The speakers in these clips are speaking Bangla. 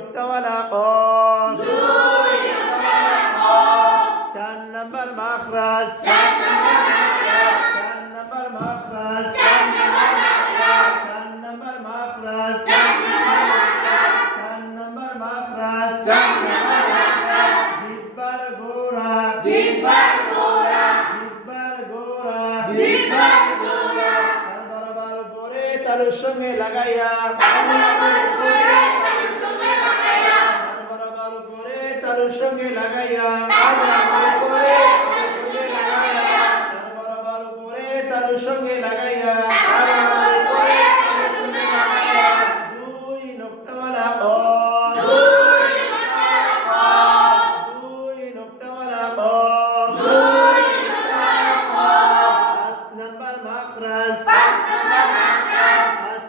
নুক্তাওয়ালা কফ, 4 নম্বর মাখরাজ, 4 নম্বর মাখরাজ, 4 নম্বর মাখরাজ, 4 নম্বর মাখরাজ, জিহ্বার গোড়া, জিহ্বার গোড়া, বরাবর উপরে তালুর সঙ্গে লাগাইয়া, বরাবর উপরে তালুর সঙ্গে লাগাইয়া, বরাবর উপরে তালুর সঙ্গে লাগাইয়া, 2 নুক্তাওয়ালা কফ, 2 নুক্তাওয়ালা কফ, 5 নম্বর মাখরাজ, 5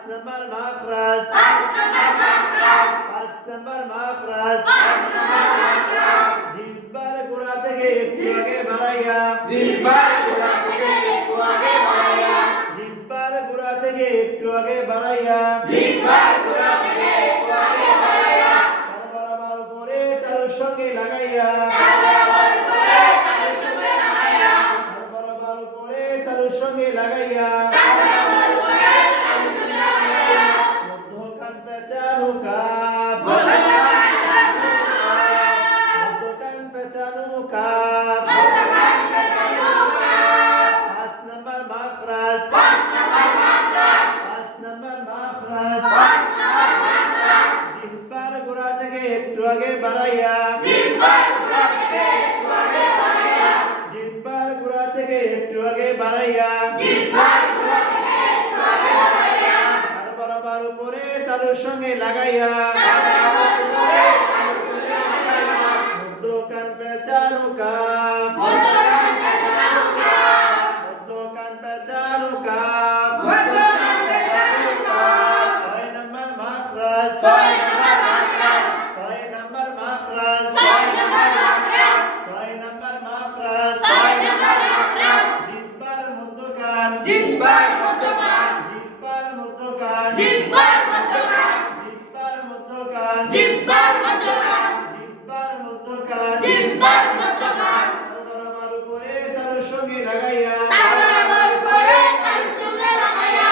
নম্বর মাখরাজ, 5 নম্বর মাখরাজ, জিহ্বার গোড়া থেকে একটু আগে বাড়াইয়া, জিহ্বার গোড়া থেকে একটু আগে বাড়াইয়া, বরাবর উপরে তালুর সঙ্গে লাগাইয়া, বরাবর উপরে তালুর সঙ্গে লাগাইয়া, মধ্যখান পেঁচানো কাপ, মধ্যখান পেঁচানো কাপ, 5 নম্বর মাখরাজ, 5 নম্বর মাখরাজ, জিহ্বার গোড়া থেকে একটু আগে বাড়াইয়া, জিহ্বার গোড়া থেকে একটু আগে বাড়াইয়া, বরাবর উপরে তালুর সঙ্গে লাগাইয়া, মধ্যখান পেঁচানো কাপ, মধ্যখান পেঁচানো কাপ, 6 নম্বর মাখরাজ, 6 নম্বর মাখরাজ, 6 নম্বর মাখরাজ, জিহ্বার মধ্যখান, জিহ্বার মধ্যখান, বরাবর উপরে তালুর সঙ্গে লাগাইয়া, বরাবর উপরে তালুর সঙ্গে লাগাইয়া,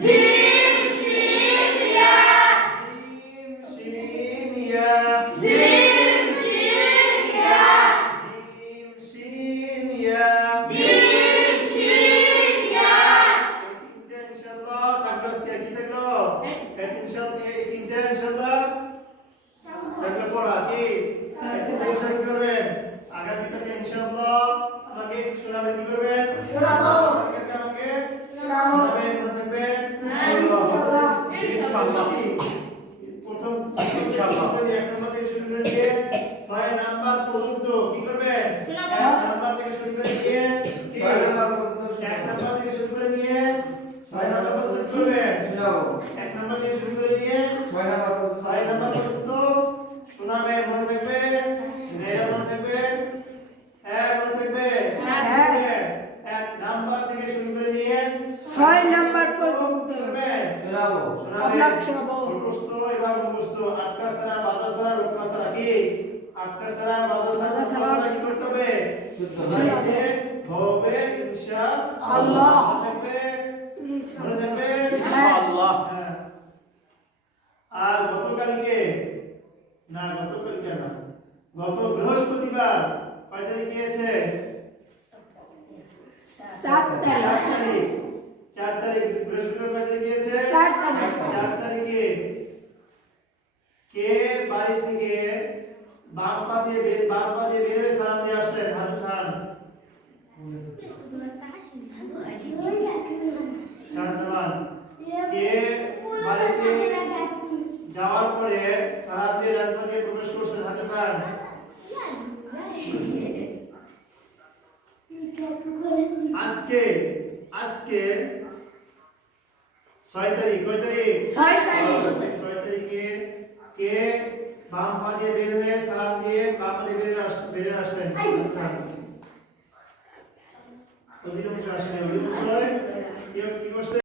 'জিম শিন ইয়া, ইনশাআল্লাহ কাগজ কি থাকলো, ইনশাআল্লাহ এই তিনটা ইনশাআল্লাহ একটা পড়া কি ইনশাআল্লাহ কি করবেন আগামী থেকে ইনশাআল্লাহ আমাকে শোনাবেন, কি করবেন আমাকে শোনাবেন, মনে থাকবে ইনশাআল্লাহ। প্রথম ইনশাআল্লাহ 1 নম্বর থেকে শুরু করে নিয়ে 6 নাম্বার পর্যন্ত কি করবেন, 1 নাম্বার থেকে শুরু করে নিয়ে 6 নাম্বার পর্যন্ত, 1 নাম্বার থেকে শুরু করে নিয়ে 6 নাম্বার পর্যন্ত করবেন, শোনাবো। 1 নাম্বার থেকে শুরু করে নিয়ে 6 নাম্বার পর্যন্ত শোনাবেন, মনে থাকবে, মনে থাকবে, মনে থাকবে, 1 নাম্বার থেকে শুরু করে নিয়ে 6 নাম্বার পর্যন্ত করবেন, শোনাবো, শোনাবো। মুখস্থ এবার মুখস্থ, আটকা সারা বাধা সারা রোকনা সারা কি, আটকা সারা বাধা সারা রোকনা সারা কি করতে হবে, শোনাইতে হবে ইনশাআল্লাহ। মনে থাকবে ইনশাআল্লাহ। আর গতকালকে না, গত বৃহস্পতিবার কয় তারিখ দিয়েছে, 7 তারিখ, 4 তারিখ বৃহস্পতিবার কয় তারিখ দিয়েছে, 4 তারিখে কে বাড়ি থেকে বাম পা দিয়ে বের হয়ে সালাম দিয়ে আসছেন, হাত উঠান। শান্তমান কে বাড়িতে যাওয়ার পরে সালাম দিয়ে ডান পা দিয়ে প্রবেশ করছেন, হাত উঠান। আজকে 6 তারিখ, কয় তারিখ, 6 তারিখ, 6 তারিখে কে বাম পা দিয়ে বের হয়ে সালাম দিয়ে বাম পা দিয়ে বের আসছেন অধিকাংশ আসেনি অধিকাংশ কি করছে